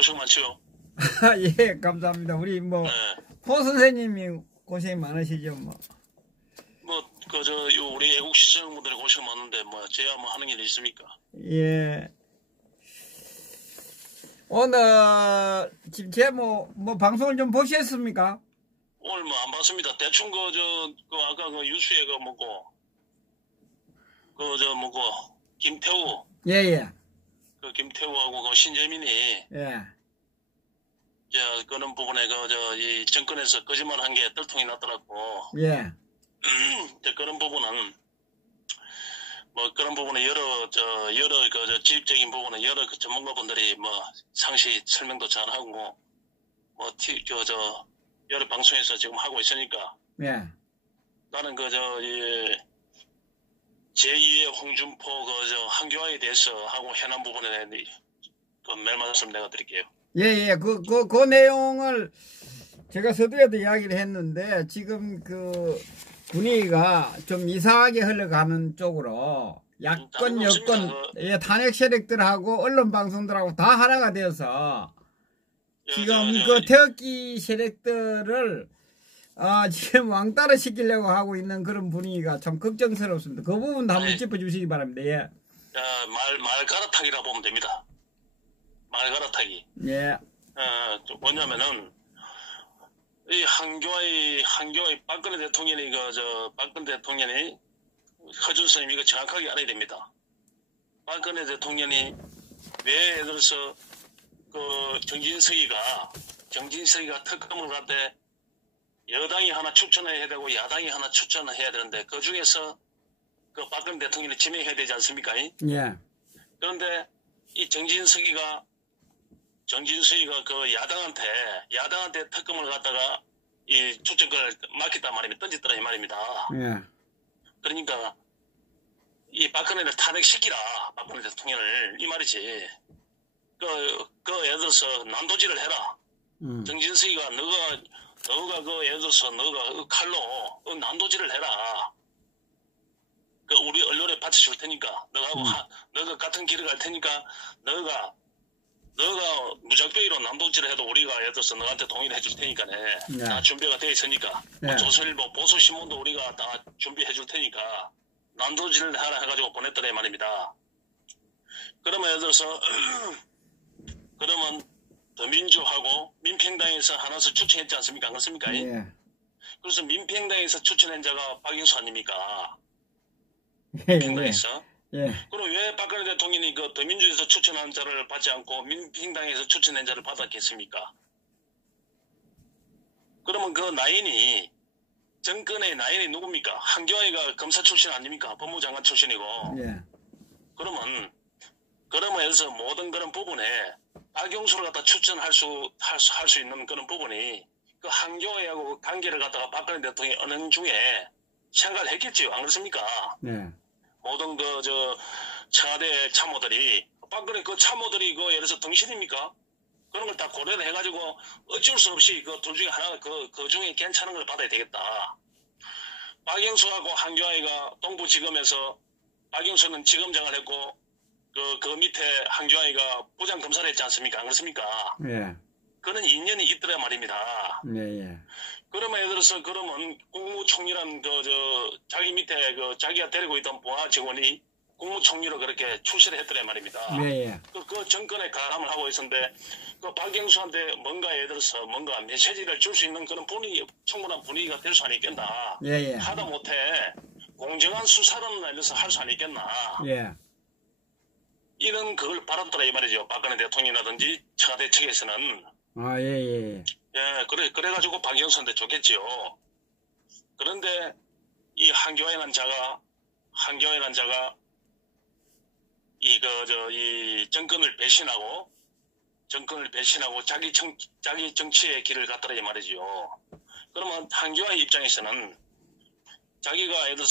고생 많죠? 예, 감사합니다. 우리 뭐, 네. 포 선생님이 고생 많으시죠, 뭐. 뭐, 우리 애국 시청자분들이 고생 많은데, 뭐, 제가 뭐 하는 일 있습니까? 예. 오늘, 지금 제 방송을 좀 보셨습니까? 오늘 뭐 안 봤습니다. 대충 아까 유수에 김태우. 예, 예. 김태우하고 신재민이, 예. 그런 부분에 이 정권에서 거짓말 한 게 떨통이 났더라고. 예. 그런 부분은, 뭐 그런 부분에 여러 지휘적인 부분은 여러 전문가분들이 뭐 상시 설명도 잘 하고 뭐 여러 방송에서 지금 하고 있으니까. 예. 나는 제2의 홍준표 한교화에 대해서 하고 현안 부분에 매 말씀 내가 드릴게요. 예, 예. 그 내용을 제가 서두에도 이야기를 했는데 지금 분위기가 좀 이상하게 흘러가는 쪽으로 야권, 여권, 예, 탄핵 세력들하고 언론 방송들하고 다 하나가 되어서 지금 태극기 세력들을 지금 왕따를 시키려고 하고 있는 그런 분위기가 참 걱정스럽습니다. 그 부분도 한번 짚어주시기 바랍니다. 예. 말 갈아타기라 보면 됩니다. 말 갈아타기. 예. 뭐냐면은 이 한교의 박근혜 대통령이 허준선님 이거 정확하게 알아야 됩니다. 박근혜 대통령이 왜 예를 들어서 정진석이가 특검을 갈 때 여당이 하나 추천해야 되고 야당이 하나 추천해야 되는데 그 중에서 박근혜 대통령이 지명해야 되지 않습니까? 예. 그런데 이 정진석이가 야당한테 특검을 갖다가 이 추천권을 맡겼단 말입니다. 던졌더라 이 말입니다. 예. 그러니까 이 박근혜를 탄핵시키라, 박근혜 대통령을 이 말이지. 예를 들어서 난도질을 해라. 정진석이가 너가 예를 들어서 너가 칼로 난도질을 해라. 우리 언론에 받쳐줄 테니까 너가 같은 길을 갈 테니까 너가 무작정으로 난도질을 해도 우리가 예를 들어서 너한테 동의를 해줄 테니까네. 네. 다 준비가 되어 있으니까. 네. 조선일보, 보수신문도 우리가 다 준비해 줄 테니까 난도질을 하라 해가지고 보냈더래 말입니다. 그러면 예를 들어서 그러면 더민주하고 민평당에서 하나씩 추천했지 않습니까? 안 그렇습니까? 예. 그래서 민평당에서 추천한 자가 박영수 아닙니까? 예. 민평당에서. 예. 그럼 왜 박근혜 대통령이 더민주에서 추천한 자를 받지 않고 민평당에서 추천한 자를 받았겠습니까? 그러면 정권의 나인이 누굽니까? 한교안이가 검사 출신 아닙니까? 법무장관 출신이고. 예. 그러면 예를 들어서 모든 그런 부분에 박영수를 갖다 추천할 수 있는 그런 부분이 한교안하고 관계를 갖다가 박근혜 대통령이 은행 중에 생각을 했겠지요. 안 그렇습니까? 네. 모든 청와대 참모들이 박근혜 참모들이 예를 들어서 등신입니까? 그런 걸 다 고려를 해가지고 어쩔 수 없이 둘 중에 하나 그 중에 괜찮은 걸 받아야 되겠다. 박영수하고 한교안이가 동부지검에서 박영수는 지검장을 했고 그 밑에 한교안이가 부장검사를 했지 않습니까? 안 그렇습니까? 예. 그런 인연이 있더라 말입니다. 예. 그러면 예를 들어서 국무총리란 자기 밑에 자기가 데리고 있던 보아 직원이 국무총리로 그렇게 출세를 했더란 말입니다. 예. 그 정권에 가담을 하고 있었는데 박영수한테 예를 들어서 메시지를 줄 수 있는 그런 충분한 분위기가 될 수 아니겠나. 예. 하다 못해 공정한 수사를 날려서 할 수 아니겠나. 예. 이런 그걸 바랐더라 이 말이죠. 박근혜 대통령이라든지 청와대 측에서는. 예. 예, 그래가지고 박영수한테 줬겠지요. 그런데 이 한교안이라는 자가 이 정권을 배신하고 자기 정치의 길을 갔더라 이 말이지요. 그러면 한교안 입장에서는 자기가 예를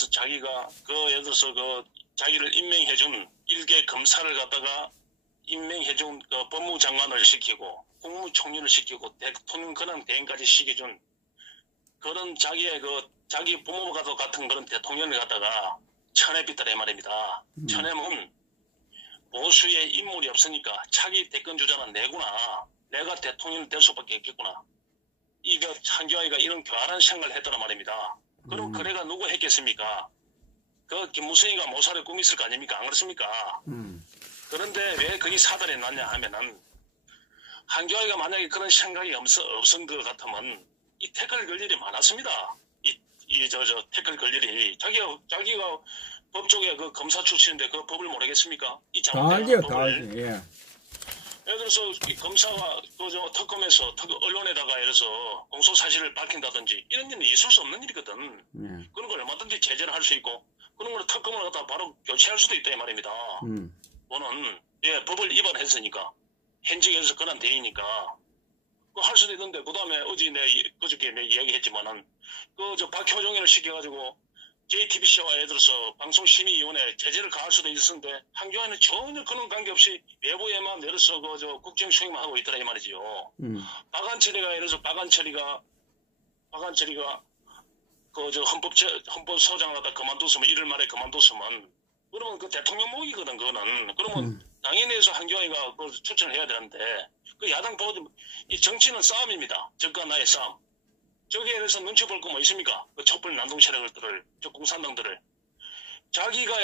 들어서 자기를 임명해준 일개 검사를 갖다가 임명해준 법무장관을 시키고 국무총리를 시키고 대통령 그런 대행까지 시켜준 그런 자기 부모가 같은 그런 대통령을 갖다가 천해빛다래 말입니다. 천해는 보수의 인물이 없으니까 차기 대권 주자는 내구나. 내가 대통령이 될 수밖에 없겠구나. 이거 한교아이가 이런 교활한 생각을 했더란 말입니다. 그럼 그래가 누구 했겠습니까? 그 김무성이가 모살에 꿈이 있을 거 아닙니까? 안 그렇습니까? 그런데 왜 그게 사달이 났냐 하면은 한교아이가 만약에 그런 생각이 없은 것 같으면 이 태클 걸 일이 많았습니다. 태클 걸 일이 자기가 법 쪽에 그 검사 출신인데 그 법을 모르겠습니까? 이 다 알죠, 다 법을. 알죠. 예. 예를 들어서 이 검사가 특검에서 언론에다가 예를 들어서 공소 사실을 밝힌다든지 이런 일은 있을 수 없는 일이거든. 그런 걸 얼마든지 제재를 할 수 있고 그런 걸 특검을 갖다 바로 교체할 수도 있다 이 말입니다. 그거는 법을 위반했으니까 현직에서 권한 대행이니까 그거 할 수도 있는데 그 다음에 그저께 내 이야기했지만은 박효정을 시켜가지고 JTBC와 예를 들어서 방송심의위원회 제재를 가할 수도 있었는데 한교안은 전혀 그런 관계없이 외부에만 예를 들어서 국정수행만 하고 있더라 이 말이지요. 박한철이가 예를 들어서 박한철이가 헌법소장을 갖다 그만뒀으면 1월 말에 그만뒀으면 그러면 그 대통령 목이거든 그거는. 그러면 당연히해서 한교안이가 그걸 추천을 해야 되는데 그 야당 보고 이 정치는 싸움입니다. 적과 나의 싸움. 저기에 대해서 눈치 볼 거 뭐 있습니까? 그 촛불 난동 세력들을, 저 공산당들을. 자기가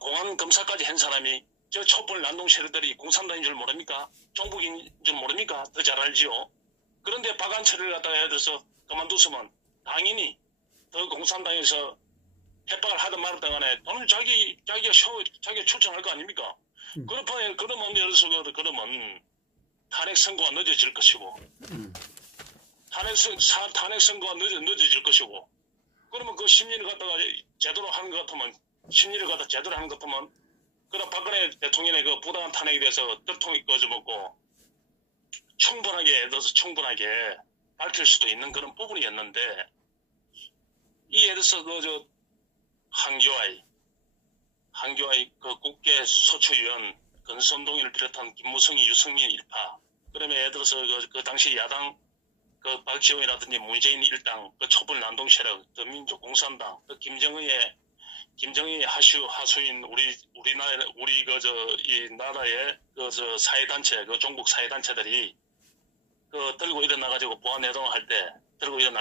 공안 검사까지 한 사람이 저 촛불 난동 세력들이 공산당인 줄 모릅니까? 종북인 줄 모릅니까? 더 잘 알지요. 그런데 박한철을 갖다가 예를 들어서 그만뒀으면 당연히 더 공산당에서 협박을 하든 말든 간에 돈을 자기가 추천할 거 아닙니까? 그러면 예를 들어서 그러면 탄핵 선고가 늦어질 것이고, 탄핵 선고가 늦어질 것이고, 그러면 그 심리를 갖다가 제대로 하는 것 같으면, 그다음 박근혜 대통령의 그 부당한 탄핵에 대해서 뜻통이 꺼져먹고, 충분하게 밝힐 수도 있는 그런 부분이었는데, 예를 들어서 한교아이 그 국회 소추위원, 권선동이를 비롯한 김무성이, 유승민 일파, 그러면 예를 들어서 그 당시 야당 그 박지원이라든지 문재인 일당, 그 촛불 난동 세력, 더민족 공산당, 그 김정의의 하수인 우리 나라의 사회단체, 그 종북 사회단체들이 들고 일어날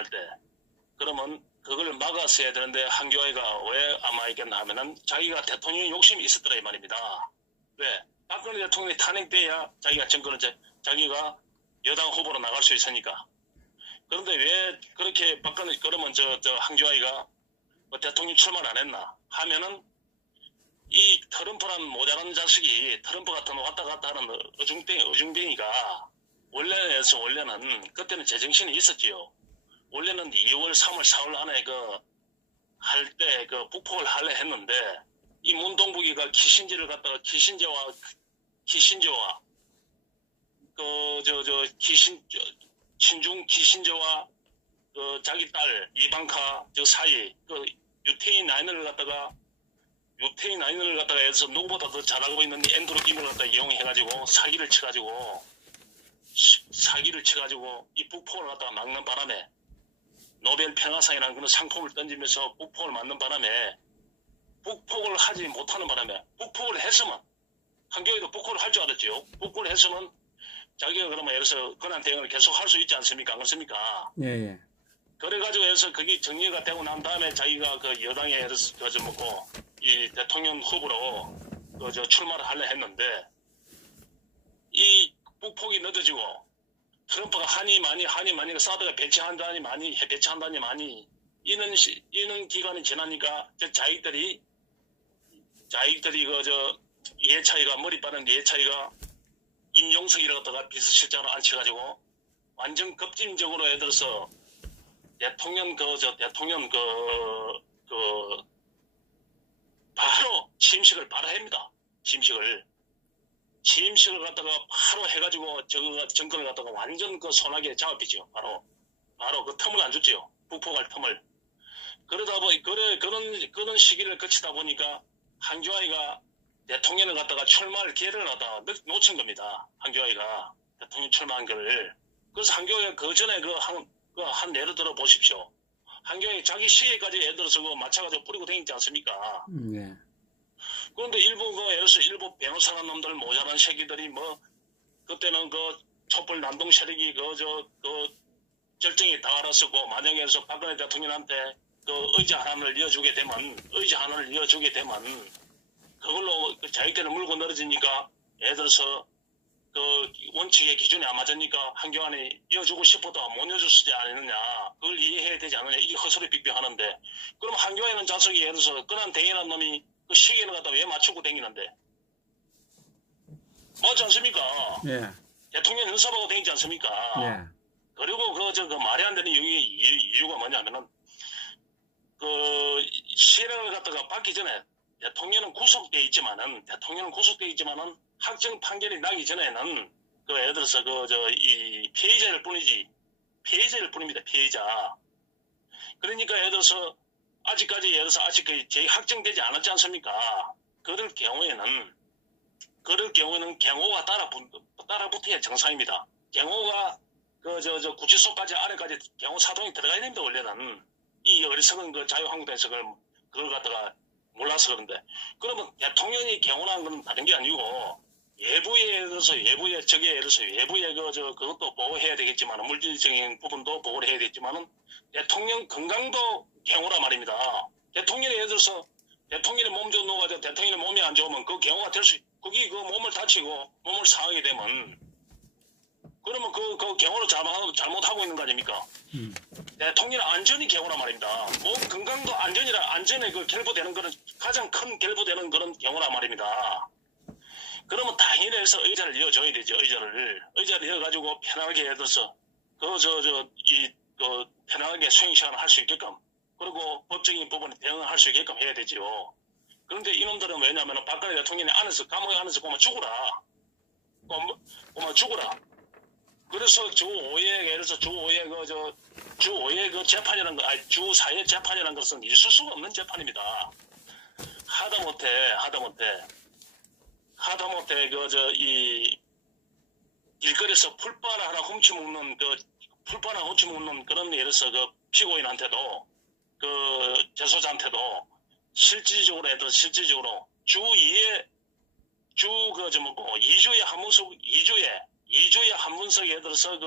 때, 그러면 그걸 막았어야 되는데 한교아이가 왜 안 막았겠나 하면은 자기가 대통령의 욕심이 있었더라 이 말입니다. 왜? 박근혜 대통령이 탄핵돼야 자기가 여당 후보로 나갈 수 있으니까. 그런데 왜 그렇게 그러면 한교아이가 대통령 출마를 안 했나 하면은 이 트럼프란 모자란 자식이 트럼프 같은 왔다 갔다 하는 어중뱅이가 원래는 그때는 제정신이 있었지요. 원래는 2월, 3월, 4월 안에 북폭을 하려 했는데 이 문동북이가 키신저와 친중 키신저와 자기 딸 이방카 사이 유태인 라인을 갖다가 해서 누구보다 더 잘하고 있는 앤드루 김을 갖다 이용해가지고 사기를 쳐가지고 이 북폭을 갖다가 막는 바람에 노벨 평화상이라는 그런 상품을 던지면서 북폭을 막는 바람에 북폭을 하지 못하는 바람에 북폭을 했으면 한교에도 북폭을 할 줄 알았죠. 북폭을 했으면 자기가 그러면 예를 들어서 권한 대응을 계속 할 수 있지 않습니까? 안 그렇습니까? 예. 그래가지고 해서 그게 정리가 되고 난 다음에 자기가 그 여당에 이 대통령 후보로 출마를 하려 했는데 이 북폭이 늦어지고 트럼프가 한이 많이 사드가 배치한다니 이런 기간이 지나니까 자기들이 이해차이가 머리 빠른 이해차이가 임종석이를 갖다가 비서실장으로 앉혀가지고 완전 급진적으로 예를 들어서 대통령 바로 취임식을 바로 합니다. 취임식을 갖다가 바로 해가지고 정권을 갖다가 완전 손아귀에 잡아비죠. 바로 그 틈을 안 줬죠. 북폭할 틈을. 그러다 보니 그런 시기를 거치다 보니까 한교아이가 대통령을 갖다가 출마할 기회를 갖다가 놓친 겁니다. 한교아이가 대통령 출마한 거를. 그래서 한교아이가 그 전에 한 예를 들어 보십시오. 한교아이 자기 시계까지 예를 들어서 맞춰가지고 뿌리고 다니지 않습니까? 네. 그런데 일부 그 예를 들어서 일부 변호사란 놈들 모자란 새끼들이 뭐 그때는 그 촛불 난동 세력이 그 절정에 달았었고 만약에 해서 박근혜 대통령한테 그 의자 하나를 이어주게 되면 그걸로 그 자기들을 물고 늘어지니까 예를 들어서 그 원칙의 기준에 안 맞으니까 한교안이 이어주고 싶어도 못 이어주지 않느냐 그걸 이해해야 되지 않느냐 이게 헛소리 빅빅하는데 그럼 한교안은 자석이 예를 들어서 끈한 대인한 놈이 그 시계를 갖다 왜 맞추고 다니는데 맞지 않습니까? 예. 대통령 연습하고 다니지 않습니까? 예. 그리고 그 말이 안 되는 이유가 뭐냐면은 그 시행을 갖다가 받기 전에 대통령은 구속돼 있지만은 확정 판결이 나기 전에는 그 예를 들어서 이 피해자일 뿐입니다. 피해자. 그러니까 예를 들어서 아직까지 예를 들어서 아직 그 확정되지 않았지 않습니까? 그럴 경우에는 경호가 따라붙어야 정상입니다. 경호가 구치소까지 아래까지 경호 사동이 들어가야 됩니다. 원래는 이 어리석은 그 자유한국당에서 그걸 갖다가 몰라서 그런데 그러면 대통령이 경호라는 건 다른 게 아니고 외부에 그것도 보호해야 되겠지만 물질적인 부분도 보호를 해야 되겠지만은 대통령 건강도 경호라 말입니다. 대통령이 예를 들어서 대통령이 몸 좀 놓아가지고 대통령이 몸이 안 좋으면 그 경호가 될 수 거기 그 몸을 다치고 몸을 상하게 되면 그러면 그 경호를 잘못하고 있는 거 아닙니까? 대통령 안전이 경호란 말입니다. 몸 건강도 안전에 그 결부되는 그런 가장 큰 결부되는 그런 경호란 말입니다. 그러면 당연히 해서 의자를 이어줘야 되죠. 의자를 이어가지고 편하게 예를 들어서 편하게 수행 시간을 할 수 있게끔 그리고 법적인 부분에 대응을 할 수 있게끔 해야 되죠. 그런데 이놈들은 왜냐하면 박근혜 대통령이 감옥에 안에서 고마 죽어라. 그래서 주 5회 예를 들어서 주 5회 그 재판이라는 거, 아니 주 4회 재판이라는 것은 있을 수가 없는 재판입니다. 하다못해 이 길거리에서 풀바나 하나 훔쳐먹는 그런 예를 들어서 그 피고인한테도 그 재소자한테도 실질적으로 주 2회 2주에 한 번씩 2주에 한 번씩 예를 들어서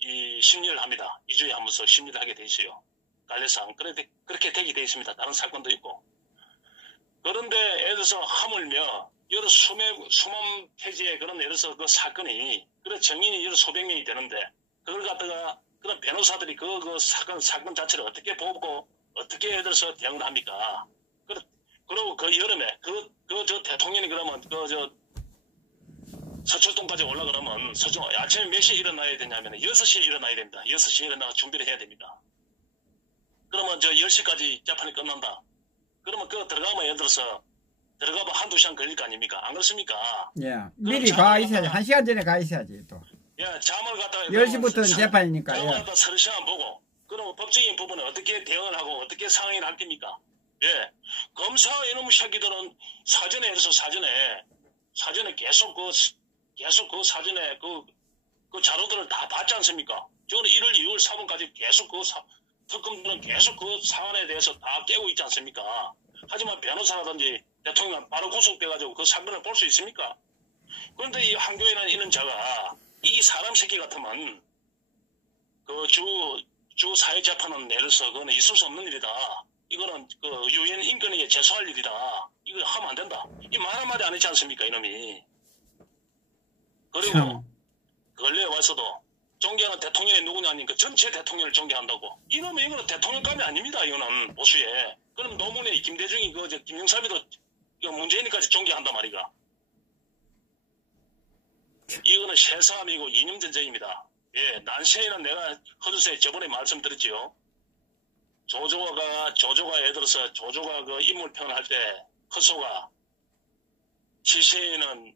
이 심리를 합니다. 2주에 한 번씩 심리를 하게 돼 있어요. 관례상 그렇게 되게 돼 있습니다. 다른 사건도 있고. 그런데 예를 들어서 하물며 여러 수만 페이지의 그런 예를 들어서 그 사건이 그런 정인이 여러 수백 명이 되는데 그걸 갖다가 그런 변호사들이 그 사건 자체를 어떻게 보고 어떻게 예를 들어서 대응을 합니까? 그리고 그 여름에 저 대통령이 그러면 서초동까지 올라가려면 아침에 몇 시에 일어나야 되냐면 6시에 일어나야 됩니다. 6시에 일어나서 준비를 해야 됩니다. 그러면 10시까지 재판이 끝난다. 그러면 들어가면 예를 들어서 들어가면 한두 시간 걸릴 거 아닙니까? 안 그렇습니까? 예. 미리 가 있어야지. 1시간 전에 가 있어야지 또. 예, 잠을 갖다가 10시부터는 재판이니까. 잠을 갖다가 서너 시간 보고 그러면 법적인 부분에 어떻게 대응을 하고 어떻게 상의를 할 겁니까? 예. 검사 이놈 새끼들은 사전에 계속 그 사전에 그 자료들을 다 봤지 않습니까? 저는 1월, 2월, 3월까지 계속 특검들은 계속 그 사안에 대해서 다 깨고 있지 않습니까? 하지만 변호사라든지 대통령 바로 구속돼가지고 그 사건을 볼 수 있습니까? 그런데 이 한교회는 이런 자가 이게 사람 새끼 같으면 그 주 사회 재판은 예를 들어서 그거는 있을 수 없는 일이다. 이거는 그 유엔 인권에게 제소할 일이다. 이거 하면 안 된다. 이 말 한마디 안 했지 않습니까? 이놈이. 그리고 근래에 와서도 존경하는 대통령이 누구냐니까 전체 대통령을 존경한다고. 이거는 대통령감이 아닙니다. 이거는 보수에. 그럼 노무현의 김대중이 김영삼이도 문재인이까지 존경한단 말이가. 이거는 새싸움이고 이념전쟁입니다. 예, 난세에는 내가 허드세 저번에 말씀드렸지요. 조조가 예를 들어서 조조가 그 인물평을 할 때 허소가 지세에는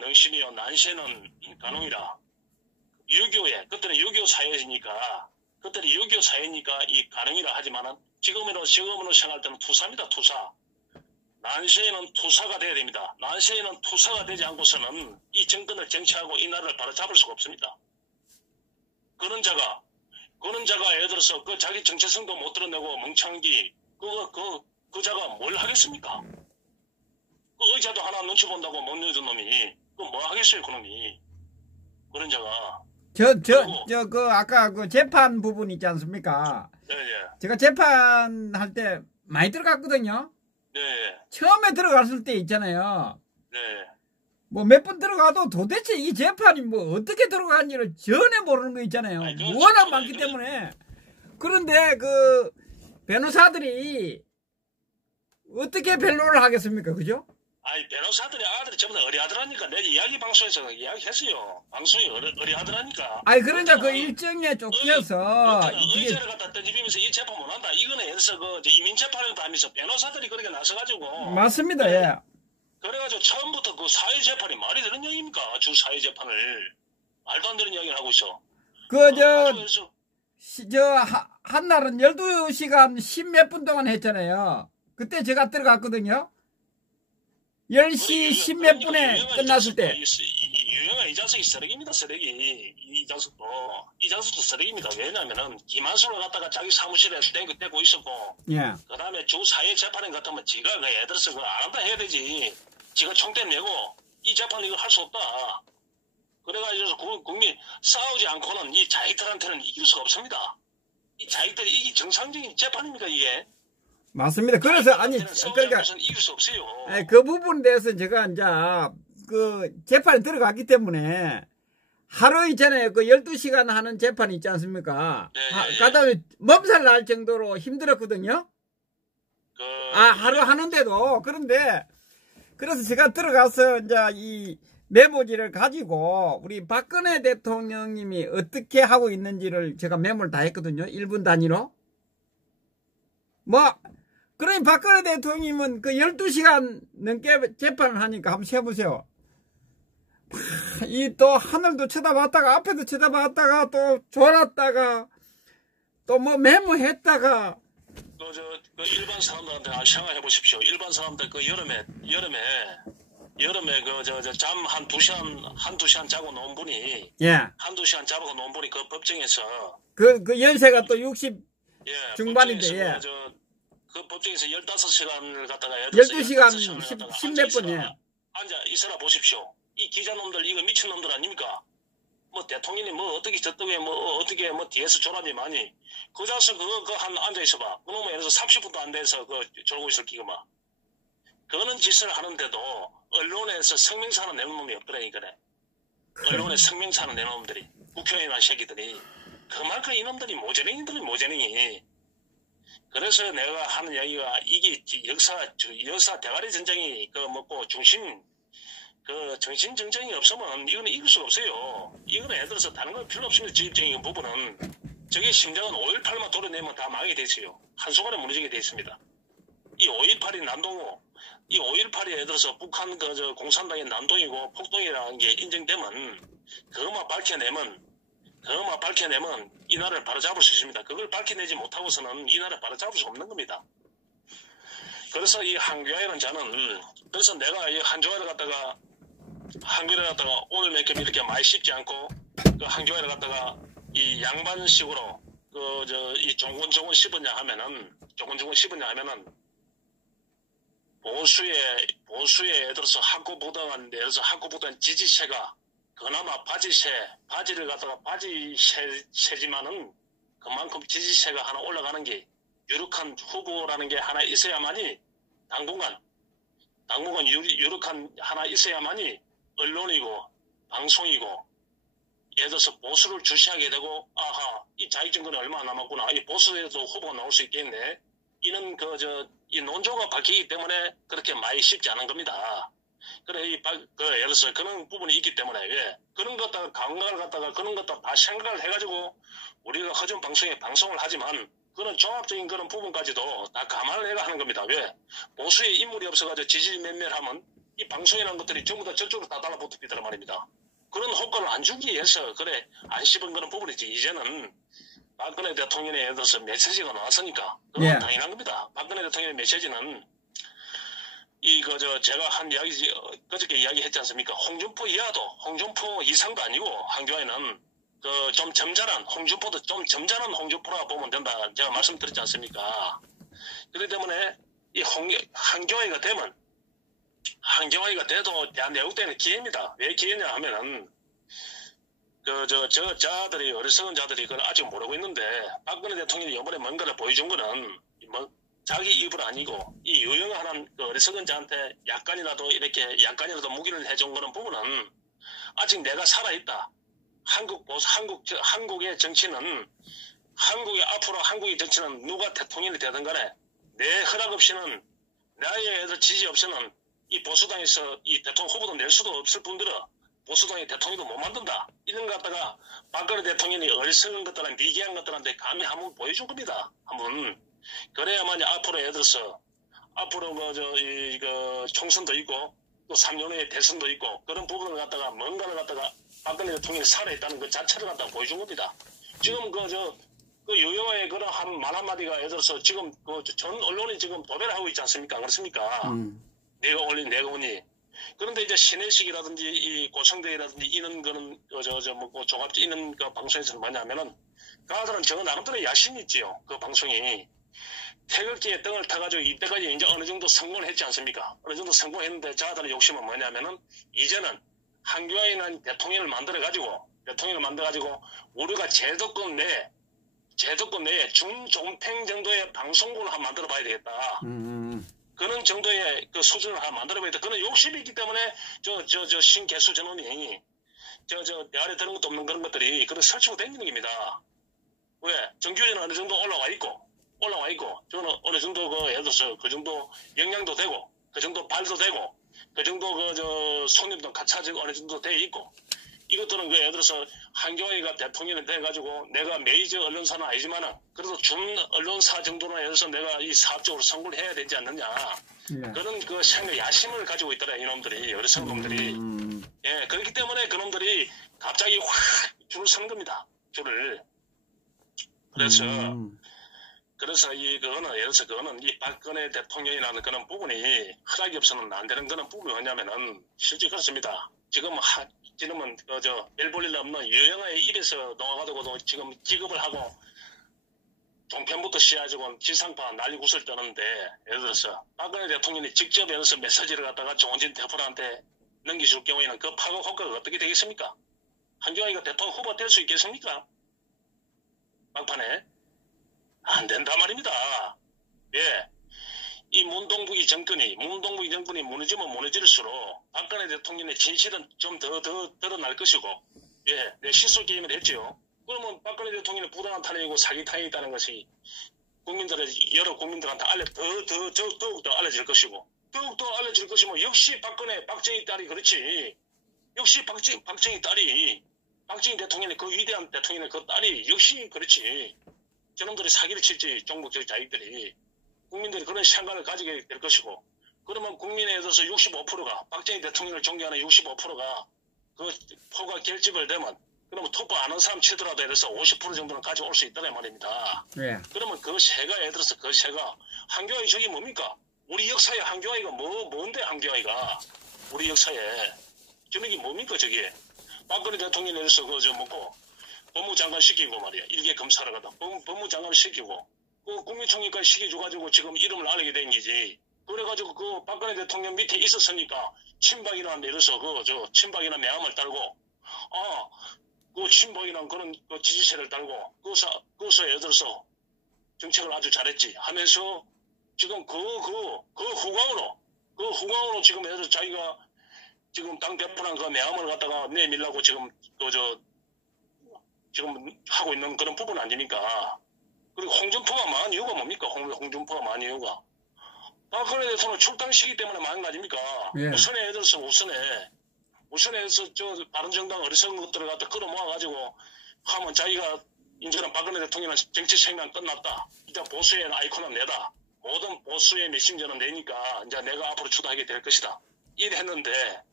능신이요 난세는 간홍이라. 6.25에 그때는 6.25 사회니까 이 간홍이라 하지만은 지금으로 생각할 때는 투사입니다. 투사. 난세에는 투사가 돼야 됩니다. 난세에는 투사가 되지 않고서는 이 정권을 정치하고 이 나라를 바로 잡을 수가 없습니다. 그런 자가 예를 들어서 그 자기 정체성도 못 드러내고 멍청기 그 자가 뭘 하겠습니까? 그 의자도 하나 눈치 본다고 못 넣어준 놈이 그 뭐 하겠어요 그놈이 그런 자가. 아까 그 재판 부분 있지 않습니까? 네, 예. 제가 재판할 때 많이 들어갔거든요. 네, 처음에 들어갔을 때 있잖아요. 네. 뭐 몇 번 들어가도 도대체 이 재판이 뭐 어떻게 들어갔는지를 전혀 모르는 거 있잖아요. 아니, 그건 워낙 그건 많기 그건 때문에. 그런데 그 변호사들이 어떻게 변론을 하겠습니까? 그죠? 아니 변호사들이 아들이 전부 다 어리하더라니까. 내가 이야기 방송에서 이야기했어요. 방송이 어리하더라니까. 아니 그러니까 그 일정에 쫓겨서 이게 의자를 갖다 던지면서 이 재판 못한다. 이거는 예를 들어서 그 이민재판을 다니면서 변호사들이 그렇게 나서가지고 맞습니다. 예. 그래가지고 처음부터 그 사회재판이 말이 되는 얘기입니까? 주 사회재판을 말도 안 되는 이야기를 하고 있어. 한날은 12시간 10몇 분 동안 했잖아요. 그때 제가 들어갔거든요. 10시 10몇 분에 끝났을 때. 유영아 이 자식이 쓰레기입니다. 쓰레기. 이 자식도 쓰레기입니다. 왜냐면은 김한수를 갖다가 자기 사무실에 떼고 있었고 예. 그 다음에 주 사회재판인 같으면 지가 그 애들서 그거 안 한다 해야 되지. 지가 총대 내고 이 재판 이거 할 수 없다. 그래가지고 국민 싸우지 않고는 이 자익들한테는 이길 수가 없습니다. 이 자익들이 이게 정상적인 재판입니까 이게? 맞습니다. 그래서 아니 그러니까 이길 수 없어요. 그 부분에 대해서 제가 이제 그 재판에 들어갔기 때문에 하루 있잖아요. 그 12시간 하는 재판이 있지 않습니까? 네. 그다음에 몸살 날 정도로 힘들었거든요. 하루 하는데도. 그런데 그래서 제가 들어가서 이제 이 메모지를 가지고 우리 박근혜 대통령님이 어떻게 하고 있는지를 제가 메모를 다 했거든요. 1분 단위로. 그러니 박근혜 대통령님은 그 12시간 넘게 재판을 하니까 한번 세보세요. 이 또 하늘도 쳐다봤다가 앞에도 쳐다봤다가 또 졸았다가 또 뭐 메모했다가 그 일반 사람들한테 생각해 보십시오. 일반 사람들 그 여름에 잠 한두 시간 자고 놓은 분이 한두 시간 자고 놓은 분이 그 법정에서 그 연세가 또 60 중반인데 그 법정에서 15시간을 갖다가 12시간 10몇 분 앉아 있어라 보십시오. 이 기자놈들 이거 미친놈들 아닙니까? 뭐 대통령이 뭐 어떻게 저쪽에 뭐 어떻게 뭐 뒤에서 졸았니 많이 그 자서 그거 한 앉아 있어봐. 그놈은 예를 들어서 30분도 안 돼서 그 졸고 있을 기가 막 그런 짓을 하는데도 언론에서 성명사는 내는 놈이 없더라니까 그래. 언론에 성명사는 내는 놈들이 국회의원 새끼들이 그만큼 이놈들이 모재랭이. 그래서 내가 하는 이야기가 이게 역사 대가리 전쟁이 그 먹고 정신 정정이 없으면 이거는 이길 수가 없어요. 이거는 예를 들어서 다른 건 필요 없습니다. 지역적인 부분은 저게 심장은 5.18만 도려내면 다 망하게 돼 있어요. 한순간에 무너지게 돼 있습니다. 이 5.18이 난동이고 이 5.18이 예를 들어서 북한 공산당의 난동이고 폭동이라는 게 인정되면 그것만 밝혀내면 이 나라를 바로잡을 수 있습니다. 그걸 밝혀내지 못하고서는 이 나라를 바로잡을 수 없는 겁니다. 그래서 이 한교회는 저는 그래서 내가 이 한교회를 갖다가 오늘 만큼 이렇게 많이 씹지 않고 그 한교회를 갖다가 이 양반식으로 이 조곤조곤 씹었냐 하면은 보수에 예를 들어서 학구부당한 지지세가 그나마 바지를 갖다가 바지세지만은 그만큼 지지세가 하나 올라가는 게 유력한 후보라는 게 하나 있어야만이 당분간 유력한 하나 있어야만이 언론이고 방송이고 예를 들어서 보수를 주시하게 되고 아하 이 자익정권이 얼마 남았구나 이 보수에도 후보가 나올 수 있겠네 이는 이 논조가 밝히기 때문에 그렇게 많이 쉽지 않은 겁니다. 그래 예를 들어서 그런 부분이 있기 때문에 왜 그런 것 감각을 갖다가 그런 것다 생각을 해가지고 우리가 허전 방송에 방송을 하지만 그런 종합적인 그런 부분까지도 다 감안을 해가 하는 겁니다. 왜 보수에 인물이 없어가지고 지지 멸멸하면 이 방송이라는 것들이 전부 다 저쪽으로 다 달라붙었단 말입니다. 그런 효과를 안 주기 위해서 안 씹은 그런 부분이지. 이제는 박근혜 대통령에 예를 들어서 메시지가 나왔으니까 그건 당연한 겁니다. 박근혜 대통령의 메시지는 제가 한 이야기 그저께 이야기했지 않습니까? 홍준표 이상도 아니고 한교회는 좀 점잖은 홍준표도 좀 점잖은 홍준표라 보면 된다. 제가 말씀드렸지 않습니까? 그렇기 때문에 이 한교회가 되면 한경화이가 돼도 대한애국대는 기회입니다. 왜 기회냐 하면은 저 자들이 어리석은 자들이 그걸 아직 모르고 있는데 박근혜 대통령이 이번에 뭔가를 보여준 거는 뭐 자기 입으로 아니고 이 유용한 그 어리석은 자한테 약간이라도 무기를 해준 거는 부분은 아직 내가 살아있다. 한국의 정치는 한국의 정치는 누가 대통령이 되든 간에 내 허락 없이는 나의 애들 지지 없이는 이 보수당에서 이 대통령 후보도 낼 수도 없을 뿐더러 보수당의 대통령도 못 만든다. 이런 거 갖다가 박근혜 대통령이 어리석은 것들은 미개한 것들한테 감히 한번 보여준 겁니다. 한번. 그래야만 앞으로 예를 들어서 앞으로 총선도 있고 또 3년 후에 대선도 있고 그런 부분을 갖다가 뭔가를 갖다가 박근혜 대통령이 살아있다는 그 자체를 갖다가 보여준 겁니다. 지금 그 유영아의 그런 말 한마디가 예를 들어서 지금 전 언론이 지금 도배를 하고 있지 않습니까? 그렇습니까? 내가 오니. 그런데 이제 신혜식이라든지 이 고성대라든지 이런 거는 종합 이런 그 방송에서는 뭐냐면은 그들은 저 나름대로 야심이 있지요. 그 방송이 태극기에 등을 타가지고 이때까지 이제 어느 정도 성공을 했지 않습니까? 어느 정도 성공했는데 저들의 욕심은 뭐냐면은 이제는 한교안이라는 대통령을 만들어가지고 우리가 제도권 내에 중종팽 정도의 방송국을 한번 만들어봐야 되겠다. 그런 정도의 그 수준을 한번 만들어봐야 돼. 그런 욕심이 있기 때문에 신개수 전원이 내 아래 드는 것도 없는 그런 것들이 그런 설치고 다니는 겁니다. 왜? 정규직은 어느 정도 올라와 있고 저는 어느 정도 예를 들어서 그 정도 역량도 되고 그 정도 발도 되고 그 정도 손님도 갖춰지고 어느 정도 돼 있고 이것들은 예를 들어서 한경화이가 대통령이 돼가지고 내가 메이저 언론사는 아니지만은 그래도 준 언론사 정도는 예를 들어서 내가 이 사업적으로 성공을 해야 되지 않느냐. 그런 그 생각, 야심을 가지고 있더라, 이놈들이, 어리석은 놈들이. 예, 그렇기 때문에 그놈들이 갑자기 확 줄을 선 겁니다. 줄을. 그래서 그거는, 예를 들어서 그거는 이 박근혜 대통령이라는 그런 부분이 허락이 없어서는 안 되는 그런 부분이 뭐냐면은 실제 그렇습니다. 지금은 별 볼일 없는 유영아의 입에서 놓아가지고도 지금 기급을 하고 종편부터 시작해가지고 지상파 난리 구슬 떠는데 예를 들어서 박근혜 대통령이 직접 예를 들어서 메시지를 갖다가 조원진 대표한테 넘기실 경우에는 그 파급 효과가 어떻게 되겠습니까? 한경화이가 대통령 후보 될 수 있겠습니까? 막판에 안 된단 말입니다. 예. 이 문동부기 정권이 무너지면 무너질수록 박근혜 대통령의 진실은 좀 더 드러날 것이고, 예, 내 실수 게임을 했죠. 그러면 박근혜 대통령의 부당한 탄핵이고 사기 탄핵이 있다는 것이 여러 국민들한테 더욱더 알려질 것이고, 더욱더 알려질 것이면 역시 박정희 딸이 그렇지. 역시 박정희 대통령의 그 위대한 대통령의 그 딸이 역시 그렇지. 저놈들이 사기를 칠지, 종북적 자익들이. 국민들이 그런 생각을 가지게 될 것이고, 그러면 국민에 대해서 65%가, 박정희 대통령을 존경하는 65%가 그 표가 결집을 되면, 그러면 투표 안 한 사람 치더라도 해서 50% 정도는 가져올 수 있다는 말입니다. 예. 그러면 그 새가, 예를 들어서 그 새가, 한교안이 저기 뭡니까? 우리 역사에 한교안이가 뭔데 한교안이가? 우리 역사에. 저기 뭡니까, 저게? 박근혜 대통령에 대해서 법무장관 시키고 말이야. 일개 검사를 갖다 법무장관 시키고, 그 국민총리까지 시켜줘가지고 지금 이름을 알리게 된 거지. 그래가지고 그 박근혜 대통령 밑에 있었으니까 친박이나 내려서 친박이나 매함을 달고, 그 친박이나 그런 그 지지세를 달고, 그것에 예를 들어서 정책을 아주 잘했지 하면서 지금 그 후광으로 지금 예를 들어서 자기가 지금 당대표랑 그 매함을 갖다가 내밀라고 지금 지금 하고 있는 그런 부분 아닙니까? 그리고 홍준표가 망한 이유가 뭡니까? 홍준표가 망한 이유가. 박근혜 대통령 출당 시기 때문에 망한 거 아닙니까? 예. 우선에 해서 바른정당 어리석은 것들을 갖다 끌어모아가지고 하면 자기가 이제는 박근혜 대통령은 정치 생명 끝났다. 이제 보수의 아이콘은 내다. 모든 보수의 메신저는 내니까 이제 내가 앞으로 주도하게 될 것이다. 이래 했는데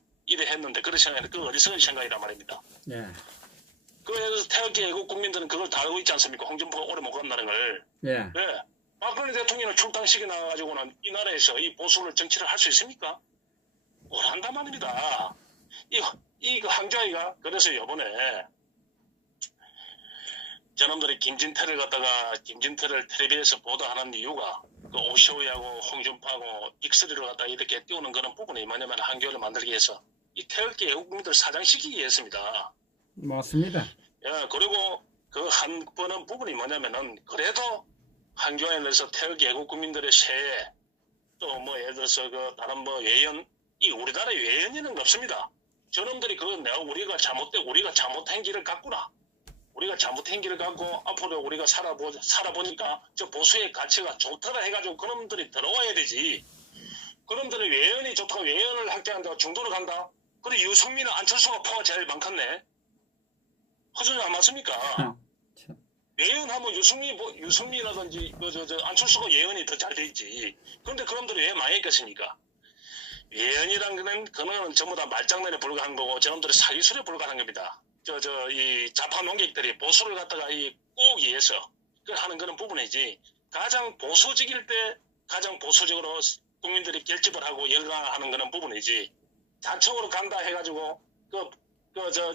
그런 생각이 그 어리석은 생각이란 말입니다. 예. 그래서 태극기 애국 국민들은 그걸 다 알고 있지 않습니까? 홍준표가 오래 못 간다는 걸. 예. 네. 박근혜 대통령은 출당식에 나와가지고는 이 나라에서 이 보수를 정치를 할 수 있습니까? 뭘 한단 말입니다. 이 한경화이가 그래서 이번에 저놈들이 김진태를 텔레비에서 보도하는 이유가 그 오시오하고 홍준표하고 익스리를 갖다 이렇게 띄우는 그런 부분이 뭐냐면 한교를 만들기 위해서 이 태극기 애국민들 사장시키기 위해서입니다. 맞습니다. 예, 그리고 그 한 번은 부분이 뭐냐면은 그래도 한교에 대해서 태극기 애국민들의 세해 또 뭐 예를 들어서 그 다른 뭐 외연 이 우리나라에 외연이는 없습니다. 저놈들이 그 내가 우리가 잘못한 길을 갔구나. 우리가 잘못한 길을 갖고 앞으로 우리가 살아보니까 저 보수의 가치가 좋더라 해가지고 그놈들이 들어와야 되지. 그놈들이 외연이 좋다고 외연을 확대한다고 중도를 간다. 그리고 유승민은 안철수가 표가 제일 많겠네. 허준이 안 맞습니까? 외연하면 유승민이라든지 안철수가 예언이 더 잘 돼 있지. 그런데 그놈들이 왜 망했겠습니까? 외연이란 그는 전부 다 말장난에 불과한 거고 저놈들이 사기술에 불과한 겁니다. 이 좌파 농객들이 보수를 갖다가 꼭 이해해서 하는 그런 부분이지. 가장 보수적일 때 가장 보수적으로 국민들이 결집을 하고 열광하는 그런 부분이지. 좌측으로 간다 해가지고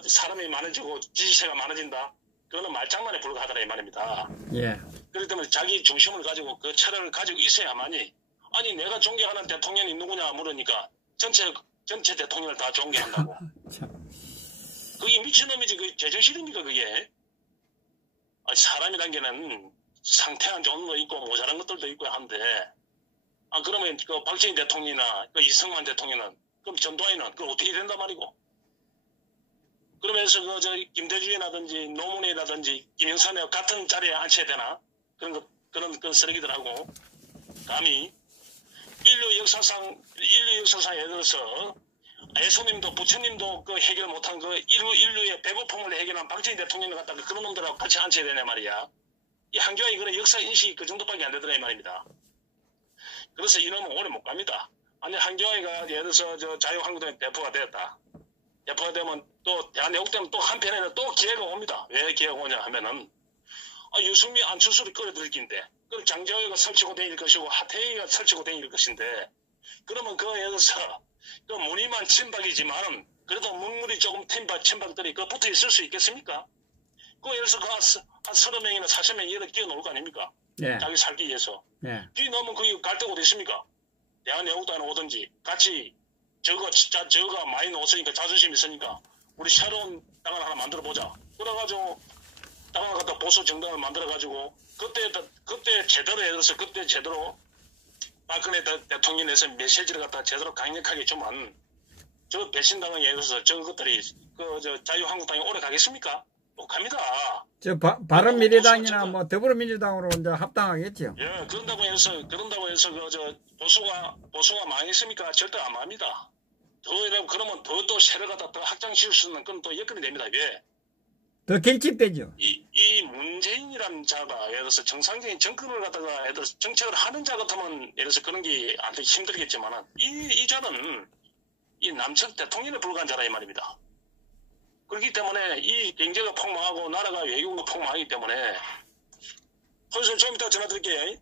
사람이 많아지고 지지세가 많아진다. 그거는 말장난에 불과하더라 이 말입니다. 예. 그렇기 때문에 자기 중심을 가지고 그 철학을 가지고 있어야만이. 아니 내가 존경하는 대통령이 누구냐 물으니까 전체 대통령을 다 존경한다고. 그게 미친놈이지. 그게 제정신입니까 그게. 아니, 사람이란 게는 상태 안 좋은 거 있고 모자란 것들도 있고 한데 그러면 그 박정희 대통령이나 그 이승만 대통령은 그럼 전두환이는 그걸 어떻게 된단 말이고. 그러면서 김대중이라든지 노무현이라든지 김영삼이와 같은 자리에 앉혀야 되나? 그런 쓰레기들하고 감히 인류 역사상 예를 들어서 예수님도 부처님도 그 해결 못한 그 인류의 배고픔을 해결한 박정희 대통령을 갖다가 그런 놈들하고 같이 앉혀야 되냐 말이야. 이 한교의 그런 역사 인식이 그 정도밖에 안 되더라 이 말입니다. 그래서 이놈은 오래 못 갑니다. 아니 한교회가 예를 들어서 자유한국당의 대표가 되었다. 대표가 되면 또 대한애국되면 또 한편에는 또 기회가 옵니다. 왜 기회가 오냐 하면은 유승민 안철수를 끌어들일 긴데 그럼 장자위가 설치고 다닐 것이고 하태희가 설치고 다닐 것인데 그러면 그 예를 들어서 그 무늬만 친박이지만 그래도 문물이 조금 친박들이 그 붙어 있을 수 있겠습니까? 그 예를 들어서 한 30명이나 40명 이렇게 끼워놓을 거 아닙니까? 예. 자기 살기 위해서. 예. 뛰어넘으면 거기 갈 데가 어디 있습니까? 대한애국당에 오든지 같이 저거가 많이 놓았으니까 자존심 있으니까 우리 새로운 당을 하나 만들어보자. 그래가지고 당을 갖다 보수 정당을 만들어가지고 그때 제대로 박근혜 대통령에서 메시지를 갖다 제대로 강력하게 주면 저 배신당에 의해서 저것들이 자유한국당에 오래 가겠습니까? 못 갑니다. 바른미래당이나 뭐 더불어민주당으로 이제 합당하겠죠. 예, 그런다고 해서 보수가 망했습니까? 절대 안 망합니다. 그러면 더 세를 갖다 더 확장시킬 수 있는 그건 또 여건이 됩니다. 왜? 더 결집되죠. 이 문재인이라는 자가 예를 들어서 정상적인 정권을 갖다가 예를 들어서 정책을 하는 자 같으면 예를 들어서 그런 게 안 되기 힘들겠지만은 이 자는 이 남측 대통령에 불과한 자라 이 말입니다. 그렇기 때문에 이 경제가 폭망하고 나라가 외교가 폭망하기 때문에 선생님 좀 이따 전화 드릴게요.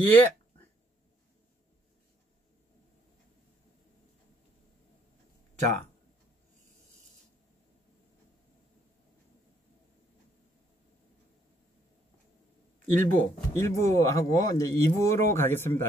예. 자. 일부 하고 이제 2부로 가겠습니다.